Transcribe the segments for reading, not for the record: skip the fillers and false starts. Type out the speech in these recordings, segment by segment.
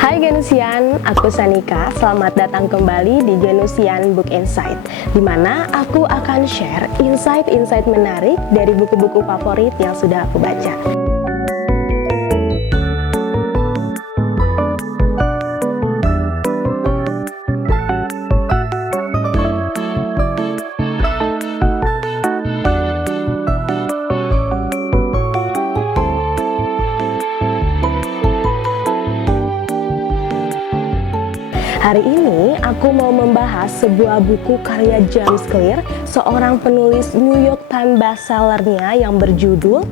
Hai Genusian, aku Sanika. Selamat datang kembali di Genusian Book Insight, di mana aku akan share insight-insight menarik dari buku-buku favorit yang sudah aku baca. Hari ini aku mau membahas sebuah buku karya James Clear, seorang penulis New York Times bestsellernya yang berjudul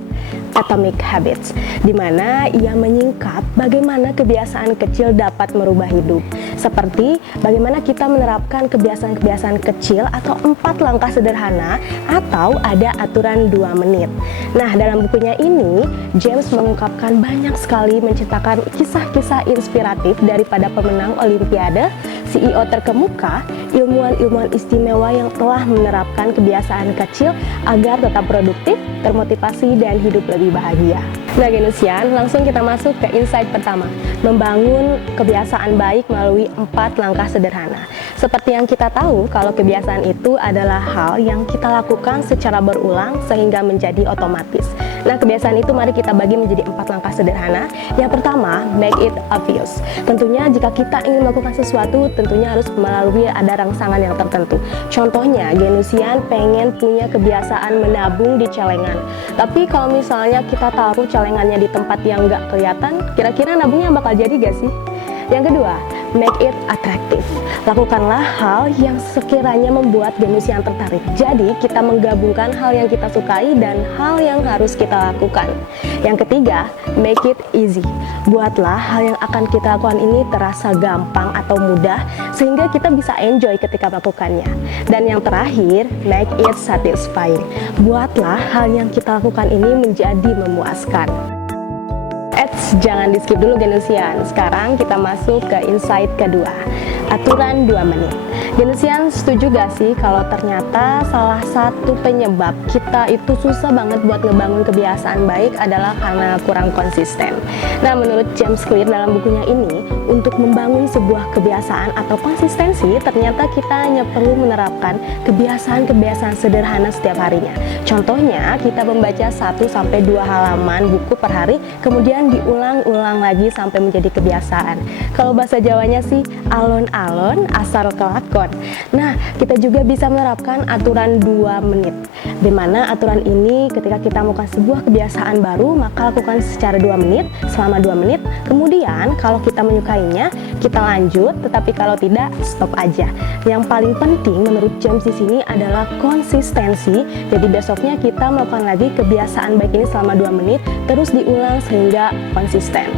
Atomic Habits, di mana ia menyingkap bagaimana kebiasaan kecil dapat merubah hidup. Seperti bagaimana kita menerapkan kebiasaan-kebiasaan kecil atau 4 langkah sederhana, atau ada aturan 2 menit. Nah, dalam bukunya ini, James mengungkapkan banyak sekali menceritakan kisah-kisah inspiratif daripada pemenang Olimpiade, CEO terkemuka, ilmuwan-ilmuwan istimewa yang telah menerapkan kebiasaan kecil agar tetap produktif, termotivasi, dan hidup lebih bahagia. Nah Genusian, langsung kita masuk ke insight pertama, membangun kebiasaan baik melalui 4 langkah sederhana. Seperti yang kita tahu, kalau kebiasaan itu adalah hal yang kita lakukan secara berulang sehingga menjadi otomatis. Nah, kebiasaan itu mari kita bagi menjadi 4 langkah sederhana. Yang pertama, make it obvious. Tentunya jika kita ingin melakukan sesuatu, tentunya harus melalui ada rangsangan yang tertentu. Contohnya, Genusian pengen punya kebiasaan menabung di celengan. Tapi kalau misalnya kita taruh celengannya di tempat yang nggak kelihatan, kira-kira nabungnya bakal jadi gak sih? Yang kedua, make it attractive. Lakukanlah hal yang sekiranya membuat Genusian tertarik. Jadi, kita menggabungkan hal yang kita sukai dan hal yang harus kita lakukan. Yang ketiga, make it easy. Buatlah hal yang akan kita lakukan ini terasa gampang atau mudah, sehingga kita bisa enjoy ketika melakukannya. Dan yang terakhir, make it satisfying. Buatlah hal yang kita lakukan ini menjadi memuaskan. Jangan di skip dulu Genusian. Sekarang kita masuk ke insight kedua, aturan 2 menit. Genusian setuju gak sih kalau ternyata salah satu penyebab kita itu susah banget buat ngebangun kebiasaan baik adalah karena kurang konsisten. Nah, menurut James Clear dalam bukunya ini, untuk membangun sebuah kebiasaan atau konsistensi, ternyata kita hanya perlu menerapkan kebiasaan-kebiasaan sederhana setiap harinya. Contohnya, kita membaca 1-2 halaman buku per hari, kemudian diulang-ulang lagi sampai menjadi kebiasaan. Kalau bahasa Jawanya sih, alon-alon asal kelakon. Nah, kita juga bisa menerapkan aturan 2 menit, di mana aturan ini ketika kita melakukan sebuah kebiasaan baru, maka lakukan secara 2 menit, selama 2 menit, kemudian kalau kita menyukainya, kita lanjut, tetapi kalau tidak, stop aja. Yang paling penting menurut James di sini adalah konsistensi, jadi besoknya kita melakukan lagi kebiasaan baik ini selama 2 menit, terus diulang sehingga konsisten.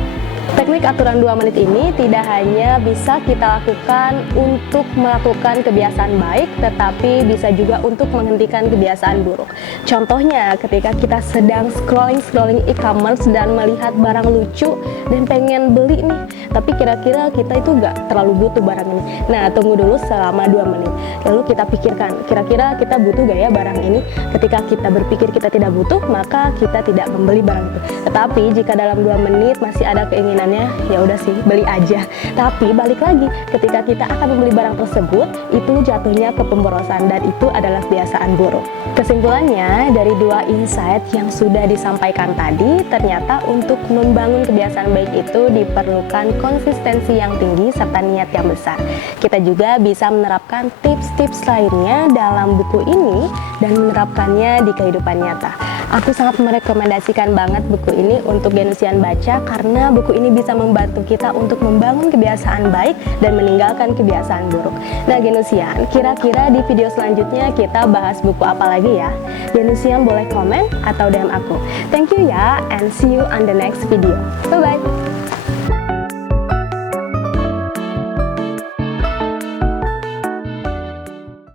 Teknik aturan 2 menit ini tidak hanya bisa kita lakukan untuk melakukan kebiasaan baik, tetapi bisa juga untuk menghentikan kebiasaan buruk. Contohnya, ketika kita sedang scrolling e-commerce dan melihat barang lucu dan pengen beli nih, tapi kira-kira kita itu nggak terlalu butuh barang ini. Nah, tunggu dulu selama 2 menit. Lalu kita pikirkan, kira-kira kita butuh gak ya barang ini? Ketika kita berpikir kita tidak butuh, maka kita tidak membeli barang itu. Tetapi jika dalam 2 menit masih ada keinginan, ya udah sih, beli aja. Tapi balik lagi, ketika kita akan membeli barang tersebut, itu jatuhnya ke pemborosan dan itu adalah kebiasaan buruk. Kesimpulannya, dari 2 insight yang sudah disampaikan tadi, ternyata untuk membangun kebiasaan baik itu diperlukan konsistensi yang tinggi serta niat yang besar. Kita juga bisa menerapkan tips-tips lainnya dalam buku ini dan menerapkannya di kehidupan nyata. Aku sangat merekomendasikan banget buku ini untuk Genusian baca, karena buku ini bisa membantu kita untuk membangun kebiasaan baik dan meninggalkan kebiasaan buruk. Nah Genusian, kira-kira di video selanjutnya kita bahas buku apa lagi ya? Genusian boleh komen atau DM aku. Thank you ya, and see you on the next video. Bye-bye!